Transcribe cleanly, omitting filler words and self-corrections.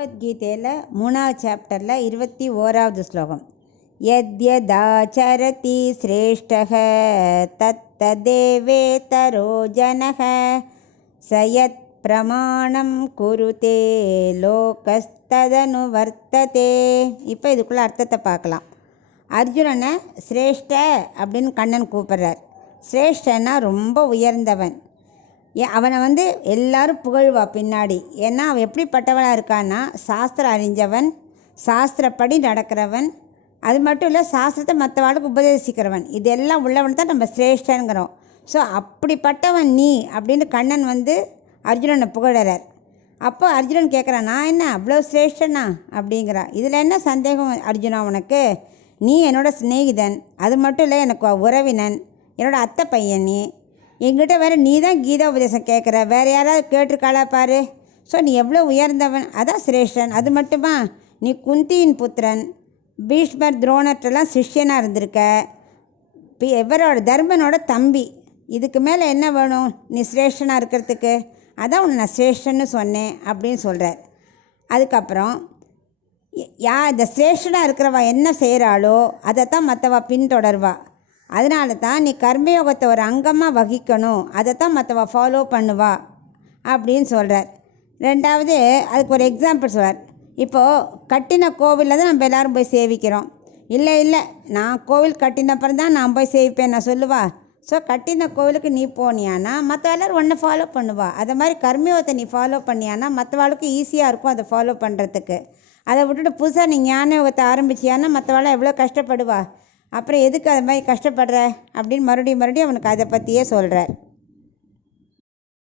பகவத்கீதையில் 3வது சாப்டரில் 21வது ஸ்லோகம். யத்யதாசரதி ஸ்ரேஷ்டः தத்ததேவேதரோ ஜனः சயத் பிரமாணம் குருதே லோகஸ்ததனு வர்த்ததே. இப்போ இதுக்குள்ள அர்த்தத்தை பார்க்கலாம். அர்ஜுனனை சிரேஷ்ட அப்படின்னு கண்ணன் கூப்பிட்றார். சிரேஷ்டன்னா ரொம்ப உயர்ந்தவன். அவனை எல்லாரும் புகழ்வா பின்னாடி. ஏன்னா அவன் எப்படிப்பட்டவனாக இருக்கான்னா சாஸ்திரம் அறிஞ்சவன், சாஸ்திரப்படி நடக்கிறவன், அது மட்டும் இல்லை சாஸ்திரத்தை மற்றவாளுக்கு உபதேசிக்கிறவன். இதெல்லாம் உள்ளவன் தான் நம்ம சிரேஷ்டங்கிறோம். ஸோ அப்படிப்பட்டவன் நீ அப்படின்னு கண்ணன் அர்ஜுனனை புகழறார். அப்போ அர்ஜுனன் கேட்குறான், நான் என்ன அவ்வளோ சிரேஷ்டனா அப்படிங்கிறா. இதில் என்ன சந்தேகம் அர்ஜுனா உனக்கு? நீ என்னோடய சிநேகிதன், அது மட்டும் இல்லை எனக்கு உறவினன், என்னோடய அத்தை பையன். நீ எங்கிட்ட வேறு நீ தான் கீதா உபதேசம் கேட்குற, வேறு யாராவது கேட்டிருக்காளா பாரு. ஸோ நீ எவ்வளோ உயர்ந்தவன், அதான் சிரேஷ்டன். அது மட்டுமா, நீ குந்தியின் புத்திரன், பீஷ்மர் துரோணர்ட்டெல்லாம் சிஷ்யனாக இருந்திருக்க, எவரோட தர்மனோட தம்பி. இதுக்கு மேலே என்ன வேணும் நீ சிரேஷ்டனாக இருக்கிறதுக்கு? அதான் உன்னை நான் சிரேஷ்டன்னு சொன்னேன் அப்படின்னு சொல்கிறார். அதுக்கப்புறம் இந்த சிரேஷ்டனாக இருக்கிறவா என்ன செய்கிறாளோ அதைத்தான் மற்றவா பின்தொடர்வா. அதனால தான் நீ கர்மயோகத்தை ஒரு அங்கமாக வகிக்கணும், அதைத்தான் மற்றவா ஃபாலோ பண்ணுவா அப்படின்னு சொல்கிறார். ரெண்டாவது அதுக்கு ஒரு எக்ஸாம்பிள் சொல்கிறார். இப்போது கட்டின கோவிலில் தான் நம்ம எல்லோரும் போய் சேவிக்கிறோம். இல்லை நான் கோவில் கட்டினப்புறம் தான் நான் போய் சேவிப்பேன் நான் சொல்லுவா. ஸோ கட்டின கோவிலுக்கு நீ போனியானா மற்ற எல்லோரும் ஒன்றை ஃபாலோ பண்ணுவா. அதை மாதிரி கர்மயோகத்தை நீ ஃபாலோ பண்ணியானா மற்றவாளுக்கு ஈஸியாக இருக்கும் அதை ஃபாலோ பண்ணுறதுக்கு. அதை விட்டுட்டு புதுசாக நீ ஞான யோகத்தை ஆரம்பிச்சியானா மற்றவாள் எவ்வளோ கஷ்டப்படுவா. அப்புறம் எதுக்கு அது மாதிரி கஷ்டப்படுற அப்படின்னு மறுபடியும் அவனுக்கு அதை பற்றியே சொல்கிறார்.